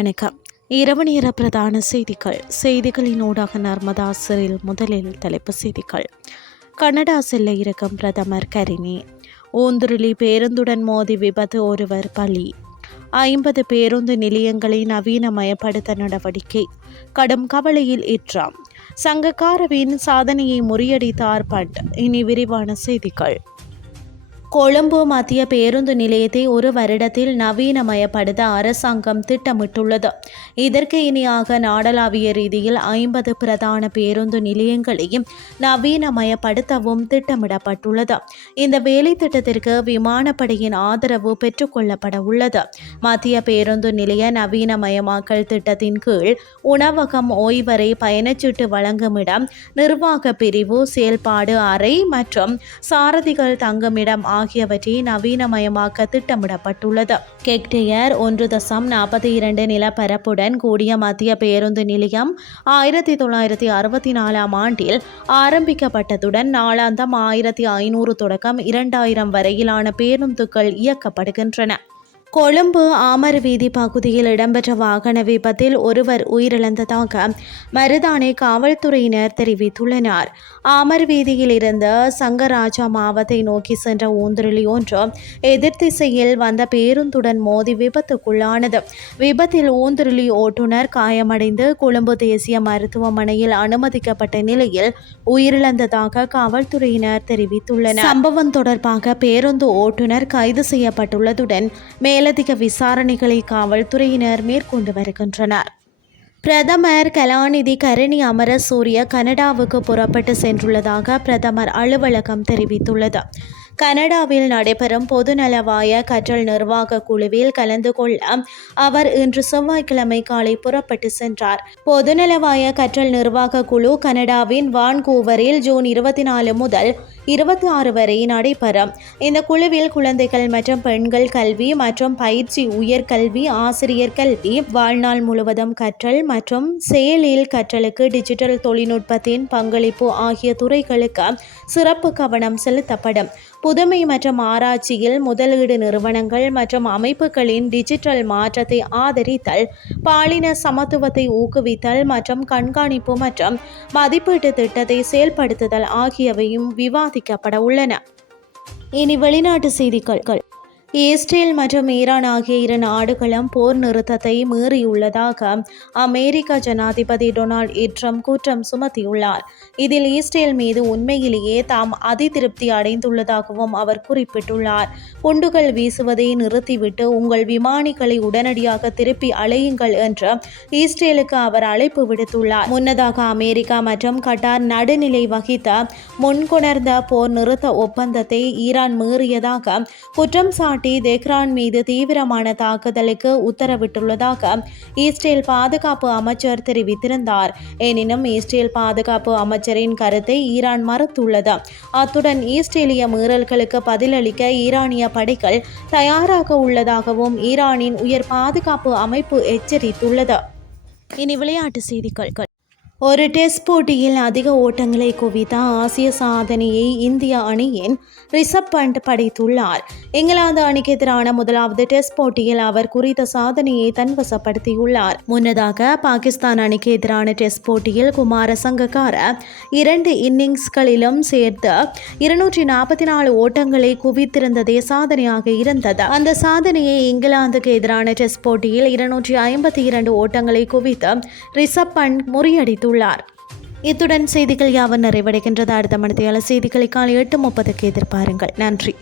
வணக்கம். இரவு நேர பிரதான செய்திகளின் ஊடாக நர்மதா சிறில் முதலில் தலைப்பு செய்திகள். கனடா செல்ல இருக்கும் பிரதமர் கரினி. ஊந்துருளி பேருந்துடன் மோதி விபத்து, ஒருவர் பலி. 50 பேருந்து நிலையங்களை நவீனமயப்படுத்த நடவடிக்கை. கடும் கவலையில் இற்றாம். சங்கக்காரவின் சாதனையை முறியடித்தார் பண்ட். இனி விரிவான செய்திகள். கொழும்பு மத்திய பேருந்து நிலையத்தை ஒரு வருடத்தில் நவீனமயப்படுத்த அரசாங்கம் திட்டமிட்டுள்ளது. இதற்கு இணையாக நாடளாவிய ரீதியில் 50 பிரதான பேருந்து நிலையங்களையும் நவீனமயப்படுத்தவும் திட்டமிடப்பட்டுள்ளது. இந்த வேலை திட்டத்திற்கு விமானப்படையின் ஆதரவு பெற்றுக்கொள்ளப்பட உள்ளது. மத்திய பேருந்து நிலைய நவீனமயமாக்கல் திட்டத்தின் கீழ் உணவகம், ஓய்வறை, பயணச்சீட்டு வழங்கும் இடம், நிர்வாக பிரிவு, செயல்பாடு அறை மற்றும் சாரதிகள் தங்குமிடம் ஆகியவற்றை நவீனமயமாக்க திட்டமிடப்பட்டுள்ளது. ஹெக்டேயர் 1.42 நிலப்பரப்புடன் கூடிய மத்திய பேருந்து நிலையம் 1964 ஆண்டில் ஆரம்பிக்கப்பட்டதுடன் நாளாந்தம் 1500 தொடக்கம் 2000 வரையிலான பேருந்துகள் இயக்கப்படுகின்றன. கொழும்பு ஆமர் வீதி பகுதியில் இடம்பெற்ற வாகன விபத்தில் ஒருவர் உயிரிழந்ததாக மருதானை காவல்துறையினர் தெரிவித்துள்ளனர். ஆமர் வீதியில் இருந்த சங்கராஜா மாவத்தை நோக்கி சென்ற ஊந்துருளி ஒன்று எதிர்த்திசையில் வந்த பேருந்துடன் மோதி விபத்துக்குள்ளானது. விபத்தில் ஊந்துருளி ஓட்டுநர் காயமடைந்து கொழும்பு தேசிய மருத்துவமனையில் அனுமதிக்கப்பட்ட நிலையில் உயிரிழந்ததாக காவல்துறையினர் தெரிவித்துள்ளனர். சம்பவம் தொடர்பாக பேருந்து ஓட்டுநர் கைது செய்யப்பட்டுள்ளதுடன் மேலதிக விசாரணைகளை காவல்துறையினர் மேற்கொண்டு வருகின்றனர். பிரதமர் கலாநிதி கரணி அமரசூரிய கனடாவுக்கு புறப்பட்டு சென்றுள்ளதாக பிரதமர் அலுவலகம் தெரிவித்துள்ளது. கனடாவில் நடைபெறும் பொதுநலவாய கற்றல் நிர்வாக குழுவில் கலந்து கொள்ள அவர் இன்று செவ்வாய்க்கிழமை காலை புறப்பட்டு சென்றார். பொதுநலவாய கற்றல் நிர்வாக குழு கனடாவின் வான்கூவரில் ஜூன் 24 முதல் 26 வரை நடைபெறும். இந்த குழுவில் குழந்தைகள் மற்றும் பெண்கள் கல்வி மற்றும் பயிற்சி, உயர்கல்வி, ஆசிரியர் கல்வி, வாழ்நாள் முழுவதும் கற்றல் மற்றும் செயலில் கற்றலுக்கு டிஜிட்டல் தொழில்நுட்பத்தின் பங்களிப்பு ஆகிய துறைகளுக்கு சிறப்பு கவனம் செலுத்தப்படும். புதுமை மற்றும் ஆராய்ச்சியில் முதலீடு, நிறுவனங்கள் மற்றும் அமைப்புகளின் டிஜிட்டல் மாற்றத்தை ஆதரித்தல், பாலின சமத்துவத்தை ஊக்குவித்தல் மற்றும் கண்காணிப்பு மற்றும் மதிப்பீட்டு திட்டத்தை செயல்படுத்துதல் ஆகியவையும் விவாதிக்கப்பட உள்ளன. இனி வெளிநாட்டு செய்திகள். இஸ்ரேல் மற்றும் ஈரான் ஆகிய இரு நாடுகளும் போர் நிறுத்தத்தை மீறியுள்ளதாக அமெரிக்க ஜனாதிபதி டொனால்ட் ட்ரம்ப் குற்றம் சுமத்தியுள்ளார். இதில் இஸ்ரேல் மீது உண்மையிலேயே தாம் அதிருப்தி அடைந்துள்ளதாகவும் அவர் குறிப்பிட்டுள்ளார். குண்டுகள் வீசுவதை நிறுத்திவிட்டு உங்கள் விமானிகளை உடனடியாக திருப்பி அழையுங்கள் என்று இஸ்ரேலுக்கு அவர் அழைப்பு விடுத்துள்ளார். முன்னதாக அமெரிக்கா மற்றும் கட்டார் நடுநிலை வகித்த முன்கொணர்ந்த போர் நிறுத்த ஒப்பந்தத்தை ஈரான் மீறியதாக குற்றம் சாட்டி தெஹ்ரான் மீது தீவிரமான தாக்குதலுக்கு உத்தரவிட்டுள்ளதாக இஸ்ரேல் பாதுகாப்பு அமைச்சர் தெரிவித்திருந்தார். எனினும் இஸ்ரேல் பாதுகாப்பு அமைச்சரின் கருத்தை ஈரான் மறுத்துள்ளது. அத்துடன் இஸ்ரேலிய மீறல்களுக்கு பதிலளிக்க ஈரானிய படைகள் தயாராக உள்ளதாகவும் ஈரானின் உயர் பாதுகாப்பு அமைப்பு எச்சரித்துள்ளது. இனி விளையாட்டு செய்திகள். ஒரு டெஸ்ட் போட்டியில் அதிக ஓட்டங்களை குவித்த ஆசிய சாதனையை இந்திய அணியின் ரிஷப் பண்ட் படைத்துள்ளார். இங்கிலாந்து அணிக்கு எதிரான முதலாவது டெஸ்ட் போட்டியில் அவர் குறித்த சாதனையை தன்வசப்படுத்தியுள்ளார். முன்னதாக பாகிஸ்தான் அணிக்கு எதிரான டெஸ்ட் போட்டியில் குமார சங்கக்கார 2 இன்னிங்ஸ்களிலும் சேர்த்து 244 ஓட்டங்களை குவித்திருந்ததே சாதனையாக இருந்தது. அந்த சாதனையை இங்கிலாந்துக்கு எதிரான டெஸ்ட் போட்டியில் 252 ஓட்டங்களை குவித்து ரிஷப் பண்ட் முறியடித்துள்ளார். இத்துடன் செய்திகள் யாவும் நிறைவடைகின்றது. அடுத்த மணித்தியால செய்திகளை காலை 8:30க்கு எதிர்பாருங்கள். நன்றி.